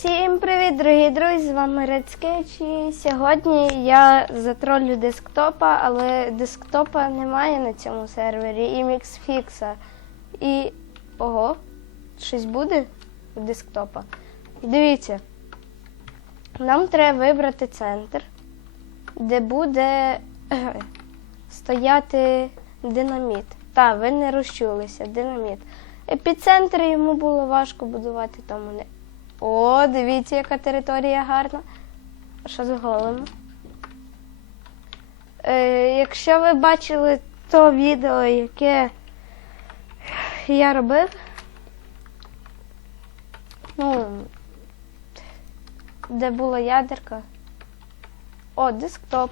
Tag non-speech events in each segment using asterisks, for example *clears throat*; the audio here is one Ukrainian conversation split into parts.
Всім привіт, дорогі друзі! З вами Sketch. І Сьогодні я затролю десктопа, але десктопа немає на цьому сервері і міксфікса. І. Ого, щось буде у десктопа. Дивіться, нам треба вибрати центр, де буде стояти динаміт. Та, ви не розчулися, динаміт. Епіцентр йому було важко будувати, тому не. О, дивіться, яка територія гарна. Що з голим? Е, якщо ви бачили то відео, яке я робив, ну, де була ядерка. О, десктоп.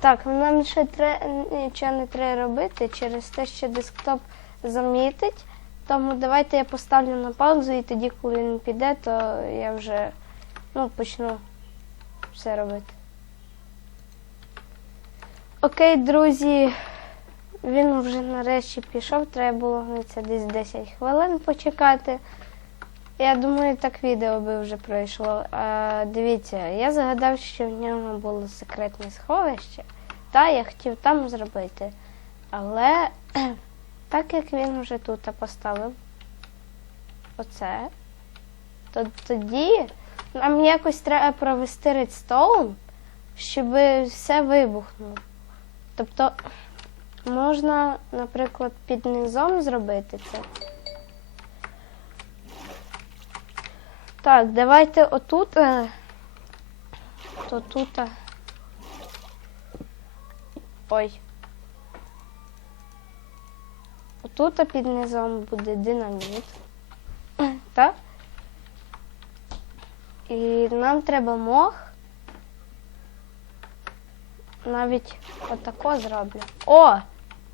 Так, нам ще тре, нічого не треба робити через те, що десктоп замітить. Тому давайте я поставлю на паузу і тоді, коли він піде, то я вже ну, почну все робити. Окей, друзі, він вже нарешті пішов, треба було це десь 10 хвилин почекати. Я думаю, так відео би вже пройшло. А, дивіться, я загадав, що в ньому було секретне сховище, та я хотів там зробити. Але так як він вже тут поставив оце, то тоді нам якось треба провести редстоун, щоб все вибухнуло. Тобто можна, наприклад, під низом зробити це. Так, давайте отут. е, То тут. е, Ой. Отут під низом буде динаміт. *clears throat* Так? І нам треба мох. Навіть отако зроблю. О!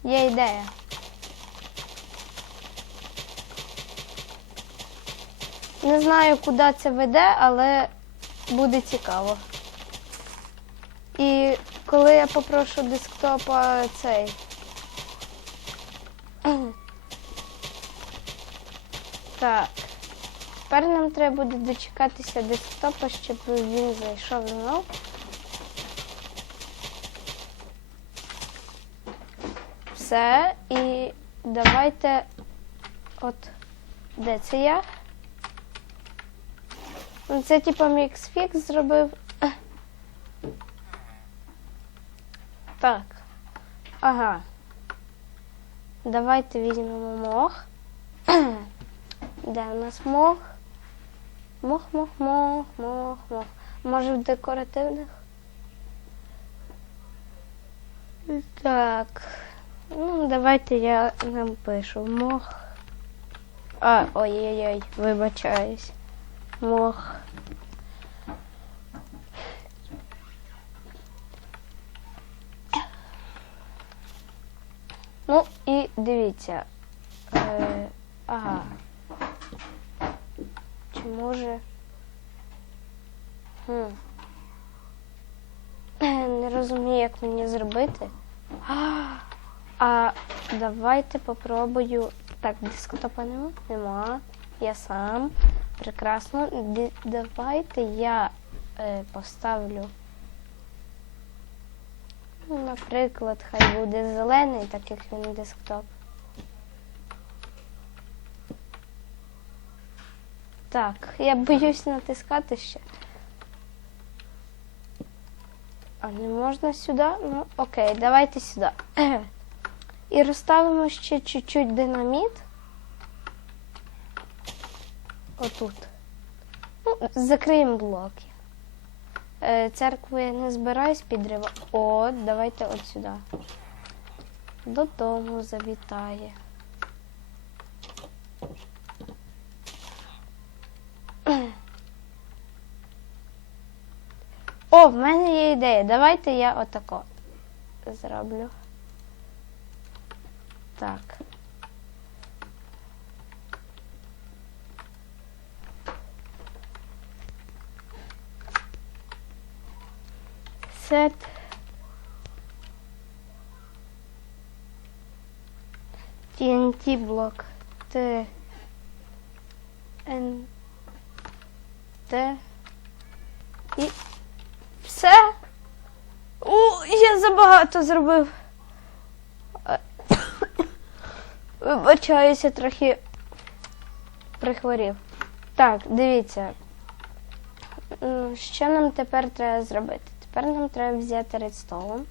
Є ідея. Не знаю, куди це веде, але буде цікаво. І коли я попрошу десктопа цей. Так. Тепер нам треба буде дочекатися десктопа, щоб він зайшов знов. Все. І давайте. От. Де це я? Ну, Це типу міксфікс зробив. Так. Ага. Давайте візьмемо мох. Де у нас мох? Мох, мох, мох, мох, мох. Може в декоративних? Так. Ну, давайте я напишу мох. А, ой-ой-ой, вибачаюсь. Мох. Ну і дивіться. Е, ага. Чи може. Хм. *clears throat* Не розумію, як мені зробити. А, давайте попробую. Так, дискотопа нема? Нема. Я сам. Прекрасно. Д- давайте я е, поставлю. Наприклад, хай буде зелений, так як він десктоп. Так, я боюсь натискати ще. А не можна сюди? Ну, окей, давайте сюди. *clears throat* І розставимо ще чуть-чуть динаміт. Отут. Ну, закриємо блоки. Е, Церкву я не збираюсь підривати. О, давайте от сюди. Додому завітає. О, в мене є ідея. Давайте я отако зроблю. Так. Set. TNT блок. Т. Н. Т. І. Все. У, я забагато зробив. Е, Вибачаюся, трохи прихворів. Так, дивіться. Що нам тепер треба зробити? Тепер нам треба взяти редстоун,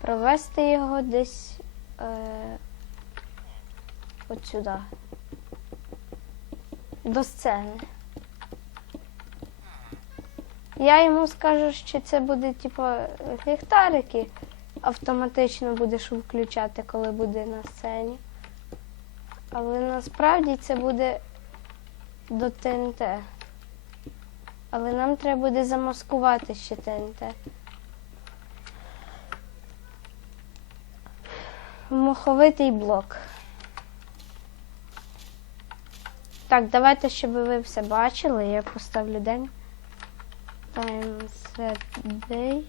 провести його десь е, от сюди. До сцени. Я йому скажу, що це буде типу ліхтарики, автоматично будеш включати, коли буде на сцені. Але насправді це буде до ТНТ. Але нам треба буде замаскувати ще ТНТ. Моховитий блок. Так, давайте, щоб ви все бачили, я поставлю день. Time set day.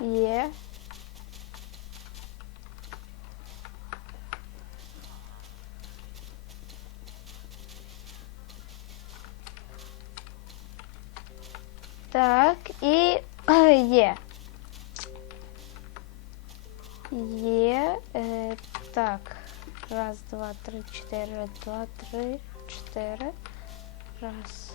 Є. Так, і є. Є. Е, так. Раз, два, три, чотири, два, три, чотири. Раз.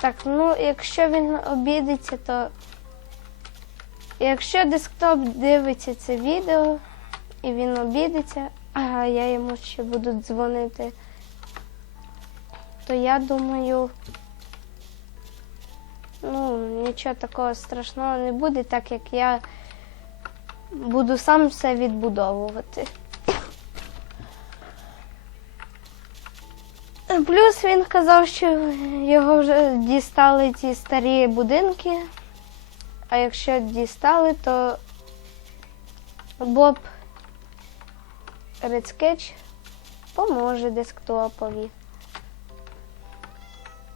Так, ну якщо він обідеться, то якщо десктоп дивиться це відео і він обідеться, а я йому ще буду дзвонити, то я думаю, ну, нічого такого страшного не буде, так як я буду сам все відбудовувати. Плюс він казав, що його вже дістали ці старі будинки. А якщо дістали, то Боб Редскетч поможе десктопові.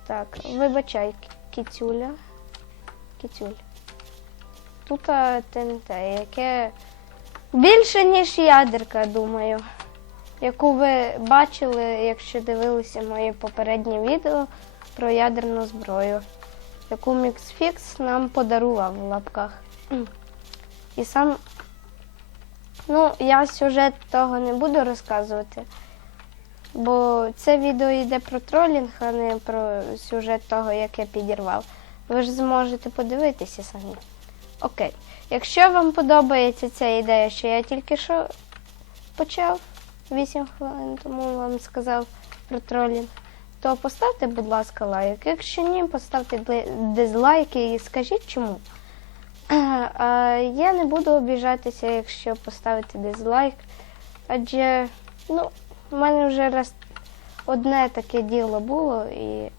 Так, вибачай, кіцюля. Кіцюль. Тут а, ТНТ, яке більше, ніж ядерка, думаю яку ви бачили, якщо дивилися моє попереднє відео про ядерну зброю, яку Міксфікс нам подарував в лапках. І сам, ну, я сюжет того не буду розказувати, бо це відео йде про тролінг, а не про сюжет того, як я підірвав. Ви ж зможете подивитися самі. Окей. Якщо вам подобається ця ідея, що я тільки що почав, 8 хвилин тому вам сказав про тролінг, то поставте, будь ласка, лайк. Якщо ні, поставте дизлайк і скажіть чому. *clears throat* Я не буду обіжатися, якщо поставите дизлайк. Адже ну, в мене вже раз одне таке діло було і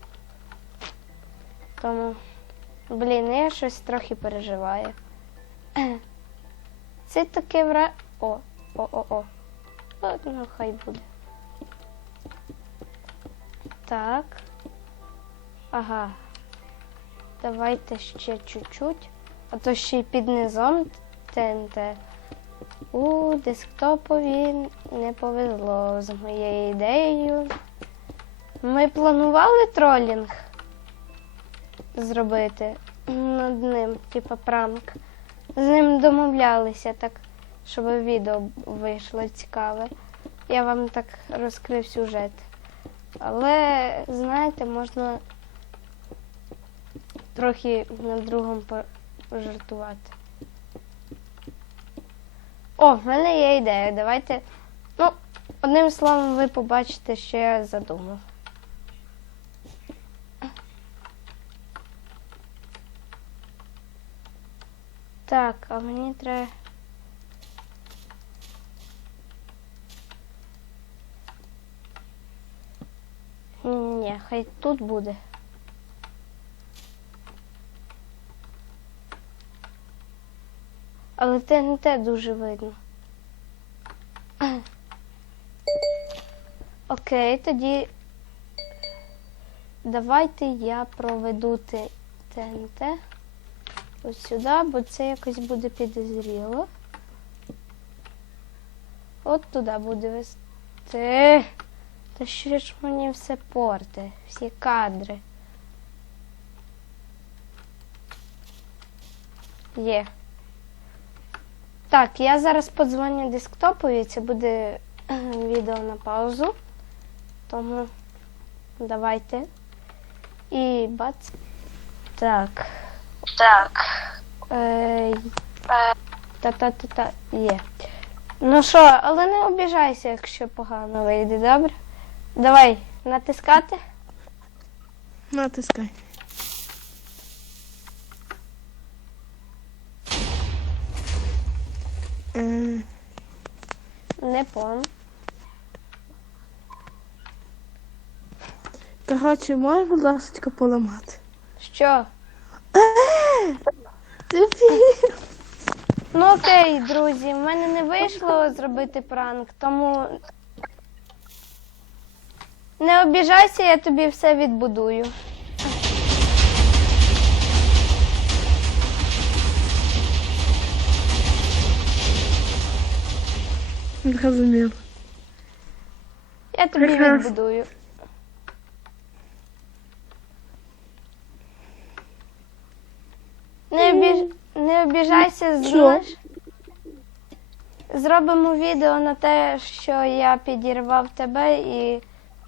тому, блін, я щось трохи переживаю. *clears throat* Це таке вра. О, о, о, о. От, ну, хай буде. Так. Ага. Давайте ще чуть-чуть. А то ще й під низом ТНТ. У десктопові не повезло з моєю ідеєю. Ми планували тролінг зробити над ним, типа пранк. З ним домовлялися так, щоб відео вийшло цікаве. Я вам так розкрив сюжет. Але, знаєте, можна трохи на другому пожартувати. О, в мене є ідея. Давайте. Ну, одним словом, ви побачите, що я задумав. Так, а мені треба. Ні, хай тут буде. Але ТНТ дуже видно. *clears throat* Окей, тоді давайте я проведу ТНТ ось сюди, бо це якось буде підозріло. От туди буде вести. Та що ж мені все порти, всі кадри. Є. Так, я зараз подзвоню десктопові, це буде відео на паузу. Тому давайте. І бац. Так. Так. Е, Та-та-та-та. Є. Ну що, але не обіжайся, якщо погано вийде, добре? Давай, натискати. Натискай. Не пон. Коротше, можеш, будь ласка, поламати. Що? Ти фі- Ну окей, друзі, в мене не вийшло зробити пранк, тому не обіжайся, я тобі все відбудую. Зрозумів. Я тобі Прекрасно. відбудую. Не, обіж... не обіжайся, знаєш. Зробимо відео на те, що я підірвав тебе і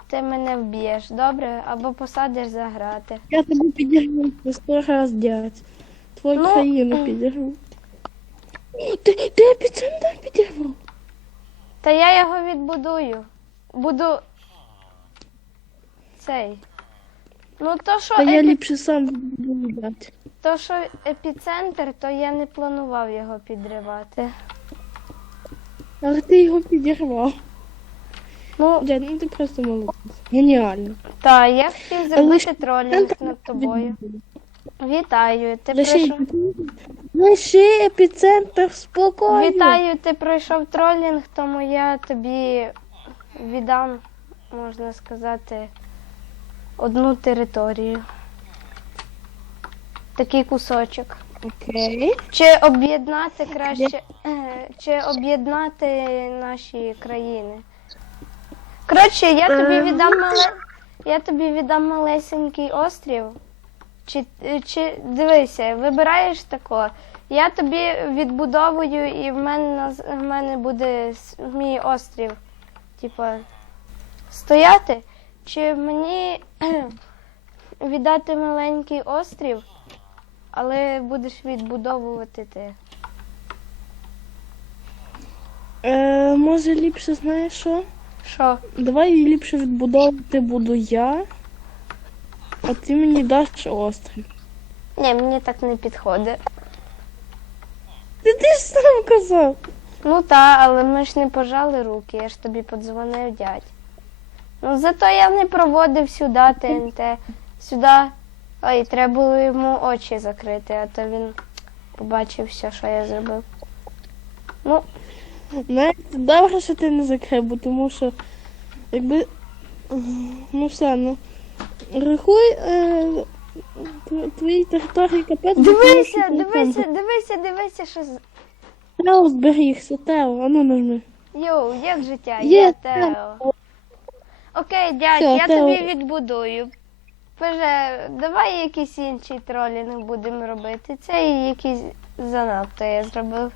ти мене вб'єш, добре? Або посадиш за грати. Я тебе підірву по сто раз, дядь. Твою Ну, країну підірву. О, Ти, ти епіцентр підірвав? Та я його відбудую. Буду цей. Ну то, що Та я ліпше сам буду дати. то, що епіцентр, то я не планував його підривати. Але ти його підірвав. Ну, Дядь, ну ти просто молодець. Геніально. та я хотів зробити тролінг над тобою. Вітаю, ти Лише, лише епіцентр спокійно. Вітаю, ти пройшов тролінг, тому я тобі віддам, можна сказати, одну територію. Такий кусочок. Окей. Чи об'єднати краще, е, чи об'єднати наші країни? Коротше, я тобі Е, віддам мале, я тобі віддам малесенький острів. Чи, е, чи дивися, вибираєш тако. Я тобі відбудовую, і в мене в мене буде мій острів. Типа стояти. Чи мені *clears throat* віддати маленький острів? Але будеш відбудовувати ти. Е, може ліпше знаєш що? Що? Давай ліпше відбудовувати буду я. А ти мені даш острів. Ні, мені так не підходить. Ти, ти ж сам казав. Ну та, але ми ж не пожали руки, я ж тобі подзвонив дядь. Ну зато я не проводив сюди ТНТ. Сюди. Ой, треба було йому очі закрити, а то він побачив все, що я зробив. Ну, Знаєш, добре, що ти не закрив, бо тому що якби. Ну все, ну. Рахуй е, твої території капець. дивися, дивися, дивися, дивися, що з. Тео зберігся, Тео, а ну нажми. Йоу, як життя? Є, Є, Тео. Окей, дядь, Все, я Тео. тобі відбудую. Боже, давай якийсь інший тролінг будемо робити. Цей якийсь занадто я зробив.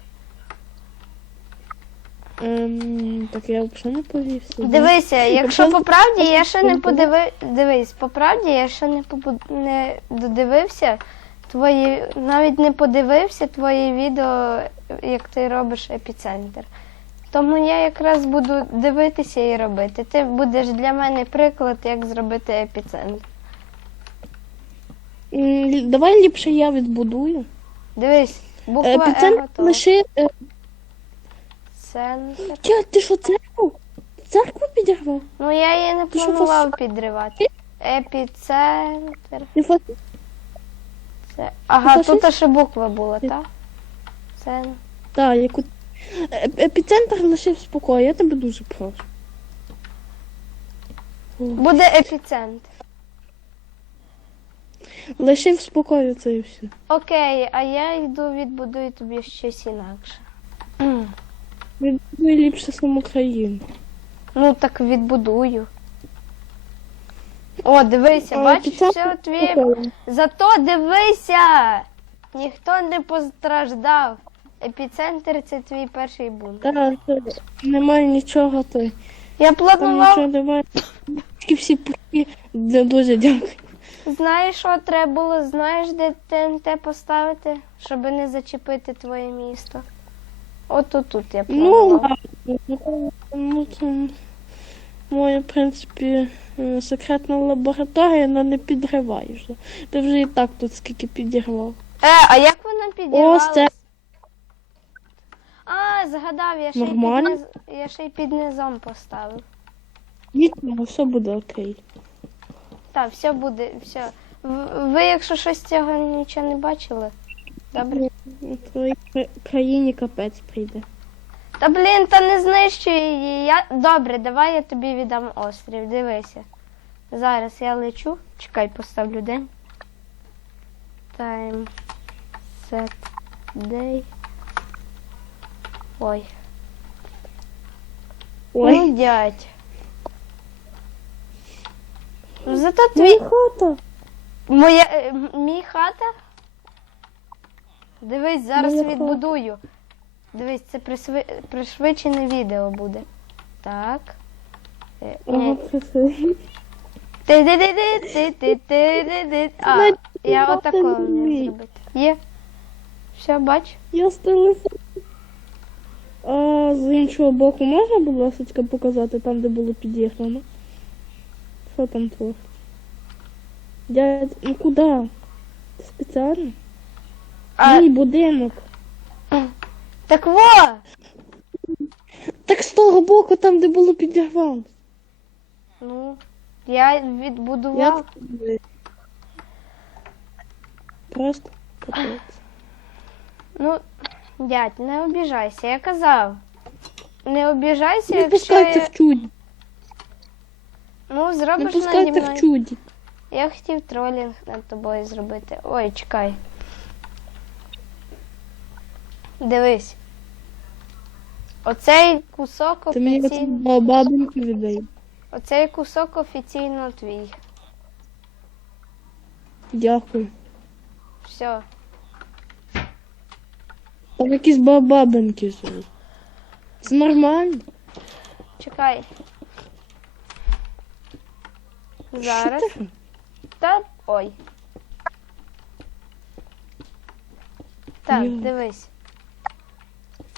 Ем, так я взагалі не повівся. Дивися, якщо по правді я ще не подивив. Дивись, по правді я ще не побу... не додивився твої, навіть не подивився твоє відео, як ти робиш епіцентр. Тому я якраз буду дивитися і робити. Ти будеш для мене приклад, як зробити епіцентр. М, Давай ліпше я відбудую. Дивись, буква Е Епіцентр готова. лише. е, Центр. Дядь, ти що церкву? Церкву підірвав? Ну я її не Ти що, планував підривати. Епіцентр. Це... Ага, фашист? тут ще буква була, так? Центр. Так, яку. Е- Епіцентр лишив спокою, я тебе дуже прошу. Буде епіцентр. Лишив спокою це і все. Окей, а я йду відбудую тобі щось інакше. Відбудуй ліпше саму країну. Ну так відбудую. О, дивися, А бачиш, все твій. Зато дивися! Ніхто не постраждав. Епіцентр це твій перший бункер. Так, немає нічого то. Я Там нічого немає. Всі пусті. Дуже дякую. знаєш, що треба було, знаєш, де ТНТ поставити, щоб не зачепити твоє місто. От тут, тут я Ну Ну, Ну, це моя, в принципі, е, секретна лабораторія, але не підриваєш. Ти вже і так тут скільки підірвав. Е, а як вона? Ось це. А, згадав, я ще, й під я ще й під низом поставив. Нічого, все буде окей. Так, все буде, все. Ви, якщо щось з цього нічого не бачили, добре? У твоїй країні капець прийде. Та блін, та не знищуй її. Я... Добре, давай я тобі віддам острів. Дивися. Зараз я лечу. Чекай, поставлю день. Time set day. Ой. Ой, Ну, дядь. Ну, зато твій. твій хата. Моя е, мій хата. Дивись, зараз Моя хата. відбудую. Дивись, це присви... пришвидшене відео буде. Так. Е, ні. Ти-ти-ти-ти-ти-ти-ти-ти. А, я отако вмію зробити. Є. Все, бач? Я з. А з іншого боку можна, будь ласка, показати там, де було під'їхано? Що там творить? Дядь, ну куди? Спеціально? А, Мій будинок. так во! Так з того боку, там, де було підірвано. Ну, я Я відбудував. тут Просто капець. Ну, дядь, не обіжайся, я казав. Не обіжайся, Не якщо пускайте я... в чуді. Ну, Не зробиш наді пускайте в чуді. Я хотів тролінг над тобою зробити. Ой, чекай. Дивись. Оцей кусок Ти мені офіційно. бабинки віддай. Оцей кусок офіційно твій. Дякую. Все. Там якісь бабабинки живуть. Це нормально. Чекай. Зараз. Що ти? Та. Ой. Так, Йо. дивись.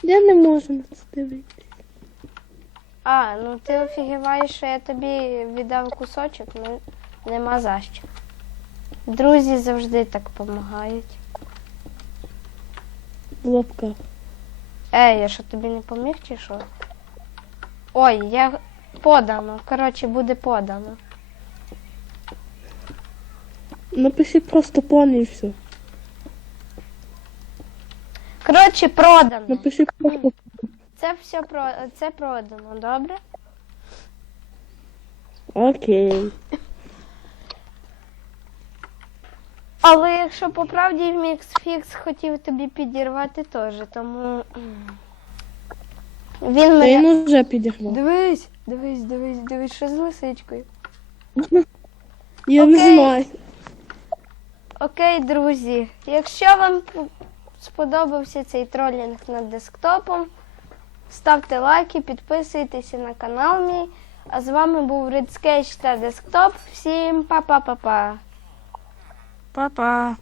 Я не можу на це дивитися. А, ну ти офігіваєш, що я тобі віддав кусочок, ну нема за що. Друзі завжди так допомагають. В лапках. Ей, я що тобі не поміг чи що? Ой, я подано. Коротше, буде подано. Напиши просто пони і все. Коротше, продано. Напиши. Це все про це продано, добре? Окей. Але якщо по правді Міксфікс хотів тобі підірвати теж, тому він Та мене. він уже підірвав. Дивись, дивись, дивись, дивись, що з лисичкою. *laughs* Я не Окей. знаю. Окей, друзі, якщо вам п- сподобався цей тролінг над десктопом, ставте лайки, підписуйтеся на канал мій. А з вами був Ридскетч та Десктоп. Всім па-па-па-па. Па-па.